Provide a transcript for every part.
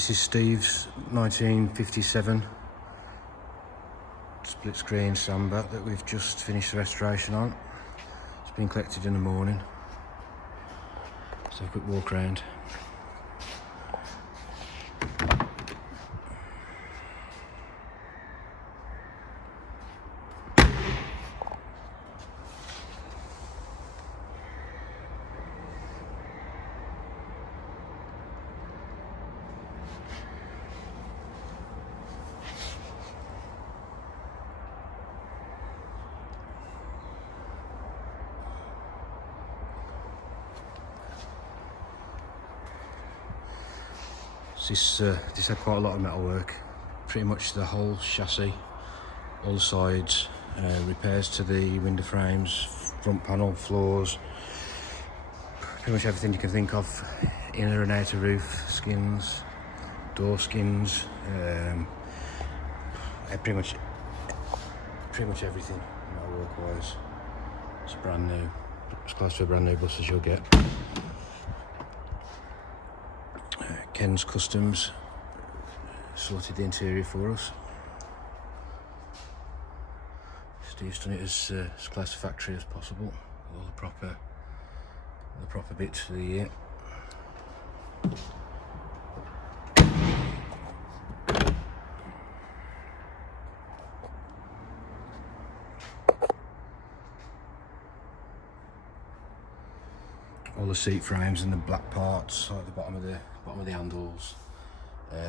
This is Steve's 1957 split screen Samba that we've just finished the restoration on. It's been collected in the morning. Let's have a quick walk around. This had quite a lot of metal work, pretty much the whole chassis, all the sides, repairs to the window frames, front panel, floors, pretty much everything you can think of, inner and outer roof skins, door skins, pretty much everything metal work wise. It's brand new, as close to a brand new bus as you'll get. Ken's Customs sorted the interior for us. Steve's done it as close to factory as possible, with all the proper bits for the year. All the seat frames and the black parts, like the bottom of the handles,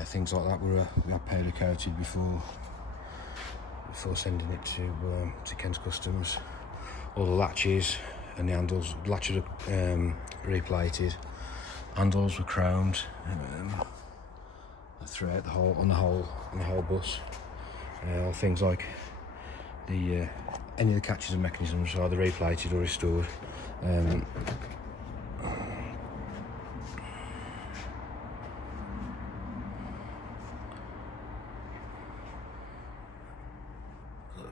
things like that, we had powder coated before sending it to Ken's Customs. All the latches and the handles, latches are replated, handles were chromed throughout the whole bus. Things like any of the catches and mechanisms are either replated or restored.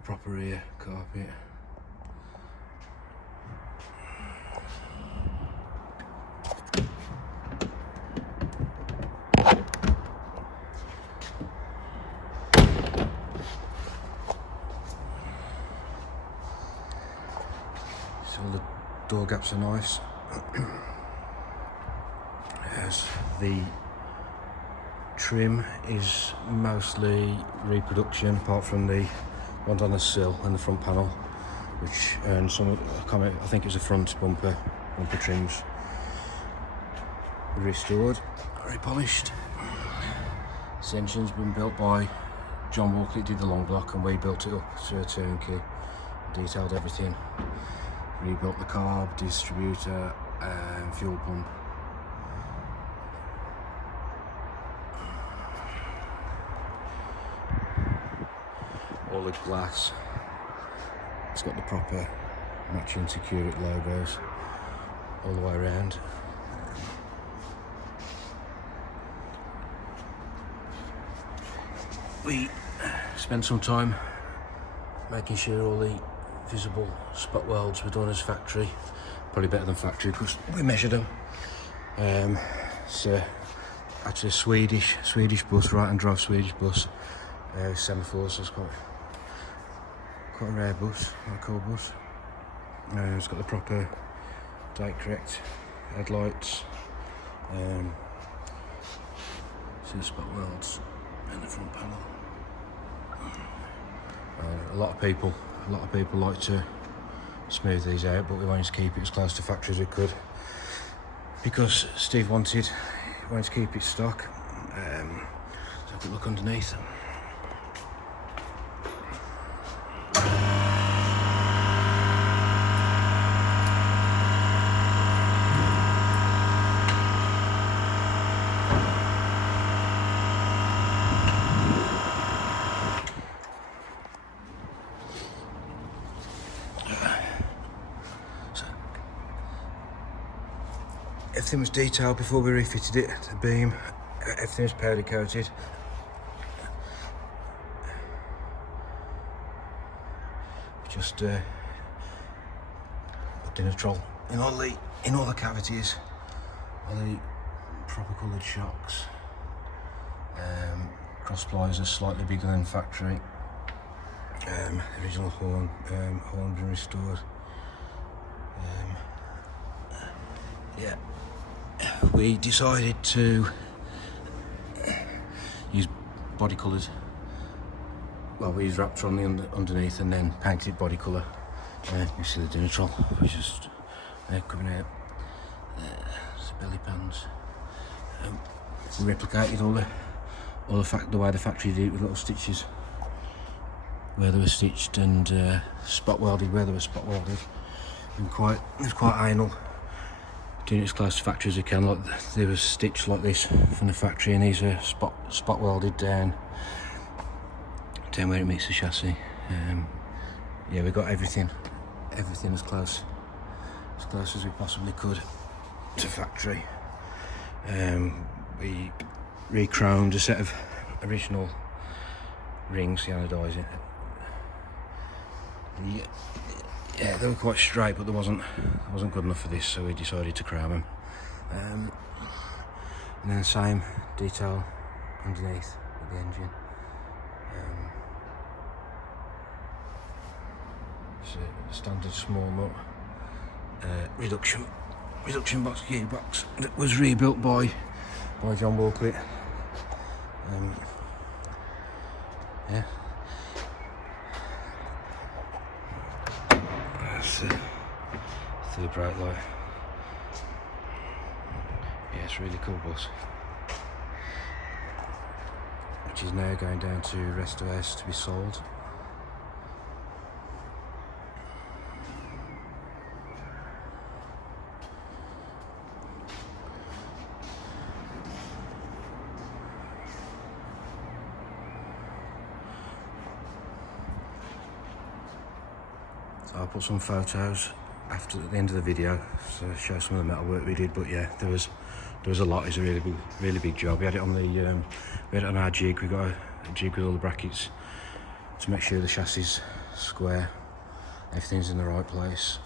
Proper rear carpet. So all the door gaps are nice. As the trim is mostly reproduction, apart from the ones on the sill and the front panel, which I think it was the front bumper trims restored, repolished. This engine's been built by John Walkley, did the long block, and we built it up to a turnkey, detailed everything, rebuilt the carb, distributor and fuel pump. All the glass, it's got the proper matching Security logos all the way around. We spent some time making sure all the visible spot welds were done as factory, probably better than factory because we measured them. It's actually a Swedish bus, right hand drive Swedish bus, semaphores, so it's quite a rare bus, quite a cool bus. It's got the proper date correct headlights, see the spot welds in the front panel. A lot of people like to smooth these out, but we wanted to keep it as close to factory as we could because Steve wanted to keep it stock. So have a look underneath. Everything was detailed before we refitted it, the beam, everything was powder coated. Just put Dinitrol in all the cavities, all the proper coloured shocks. Cross pliers are slightly bigger than factory. Original horn been restored. Yeah, we decided to use body coloured. Well, we used Raptor on the underneath and then painted body colour. You see the dinner troll, which is coming out. There's the belly pans. We replicated the way the factory did it with little stitches where they were stitched, and spot welded where they were spot welded. And it was quite anal, doing it as close to factory as we can. Like they were stitched like this from the factory, and these are spot welded down where it meets the chassis. Yeah, we got everything as close as we possibly could to factory. We re-chromed a set of original rings, the anodising. Yeah, they were quite straight, but it wasn't good enough for this, so we decided to chrome them. And then the same detail underneath with the engine. It's a standard small nut reduction box gearbox that was rebuilt by John Walkwit. Yeah. That's the third brake light. Yeah, it's a really cool bus, which is now going down to Rest of House to be sold. So I'll put some photos at the end of the video to show some of the metal work we did. But yeah, there was a lot. It's a really big job. We had it on our jig. We got a jig with all the brackets to make sure the chassis is square, everything's in the right place.